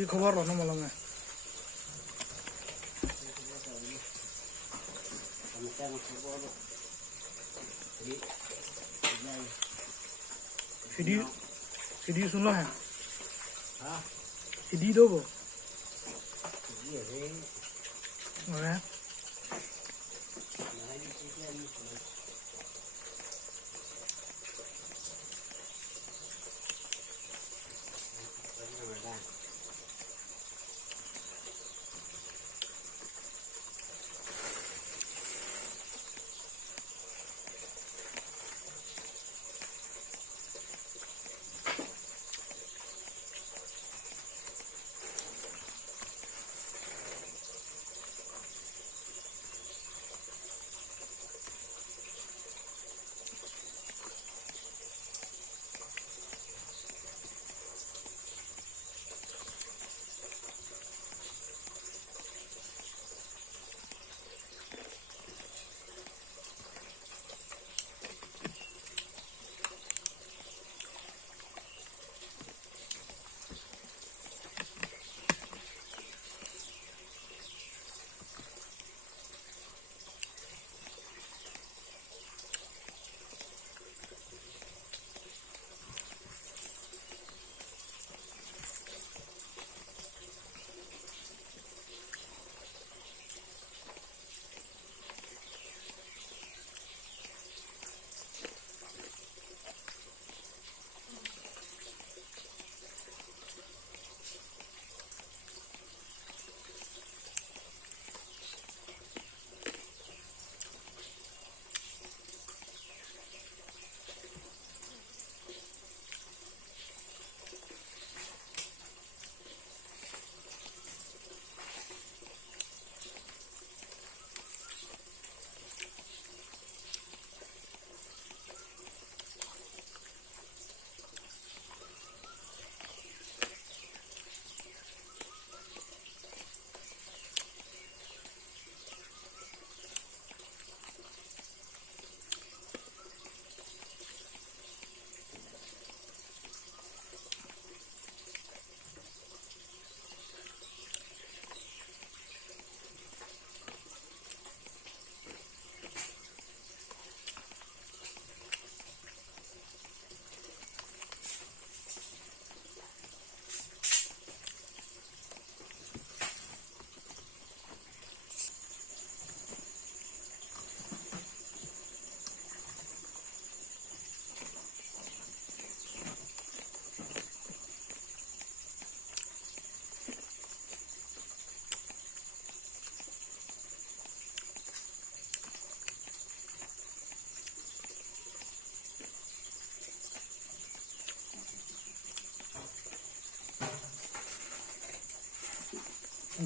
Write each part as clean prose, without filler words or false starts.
কি খবর রনো মলমে সিডি সিডি শুনলো হ্যাঁ সিডি দেবো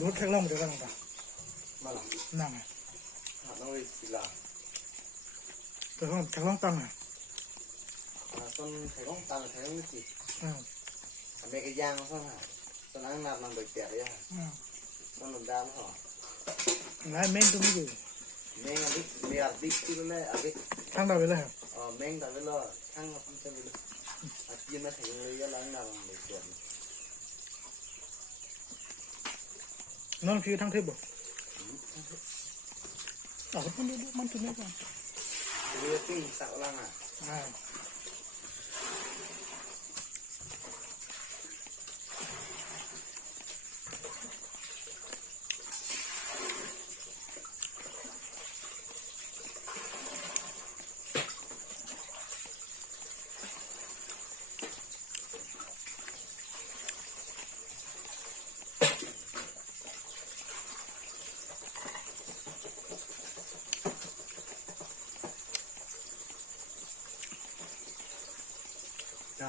รถแท็กล่องเดี๋ยวกันนะมาหรอนั่งไงต้องไปสิล่ะแต่ห้องแท็กล่องตั้งไงต้นแท็กล่องตั้งแท็กล่องไม่ติดเมกย่างเขาเข้ามาตอนนั้นนับมันเบิกแจกยังต้นหนุนดาวเหรอไงเม้งตัวนี้อยู่เม้งอะไรเมียดิบที่นั่นอะไรทั้งดาวไปเลยเม้งดาวไปเลยทั้งมันจะไปเลยกินมาถึงเลยยังนับมันเบิกแจกน้องคือทั้งเทปบ่มันดูมันตัวนี้ก่อนเรือปิ้งสักลัง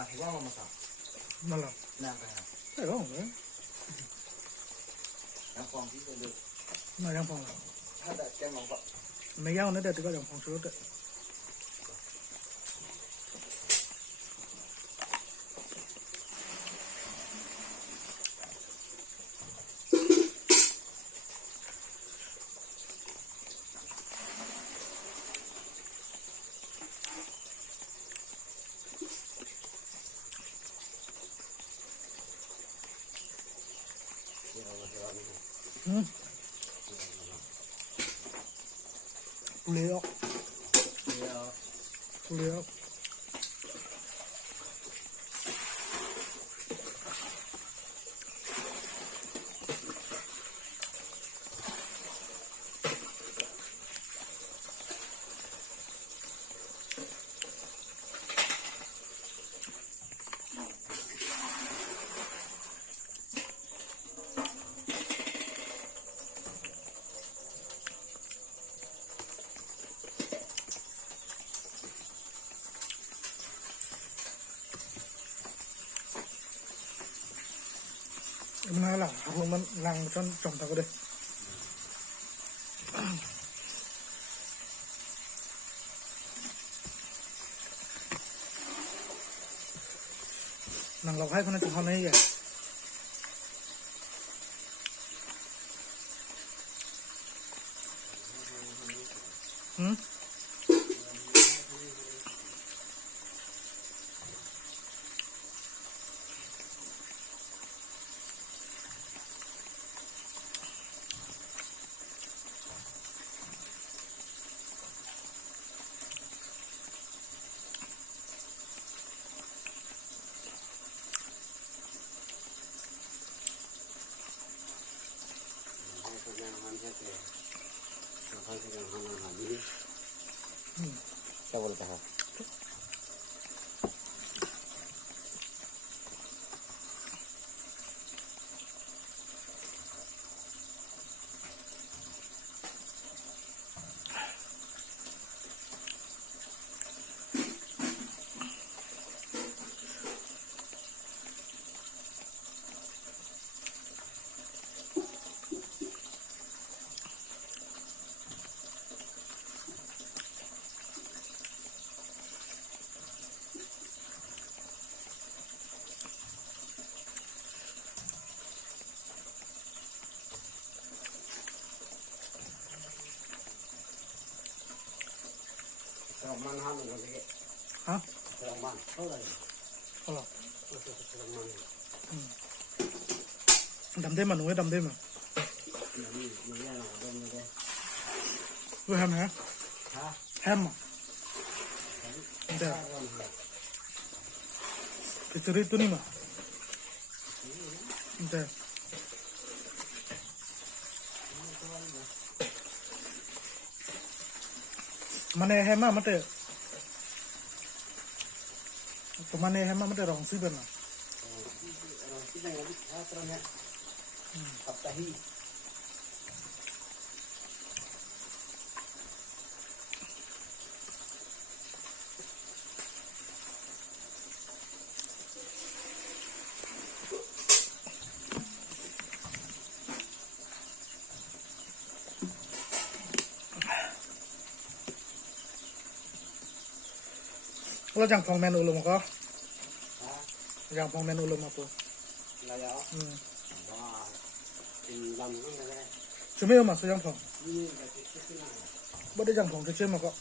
ที่ว่ามันสับนั่นแหละน้ำไปครับใช่หรอน้ำฟองที่จะดูไม่น้ำฟองถ้าแต่แกมองก็ไม่ยาวนะแต่ตัวก็ยังฟองชุด เลี้ยว เดี๋ยว เลี้ยวมันน่าหลังพวกมันลังจนจมตะก็ได้นังเราให้คนนั้นจะทำให้ใหญ่หืมจะวนไปครับมันห้ามมันเลยฮะมันเท่าไหร่เท่าไหร่ดำได้มาหนูให้ดำได้มาด้วยแฮมฮะแฮมอ่ะเดี๋ยวไปซื้อตัวนี้มาเดี๋ยวมันแฮมมันเตะตัวมันแฮมมันเตะรองซื้อเป็นอ่ะที่ไหนนะตรงนี้ปัตตานีเราจังพองแมนอุลมก็จังพองแมนอุลมมาปุ๊บแล้วว้าเป็นลำนั่นเลยจะไม่เอามาซื้อจังพองบ่ได้จังพองจะเชื่อมาก็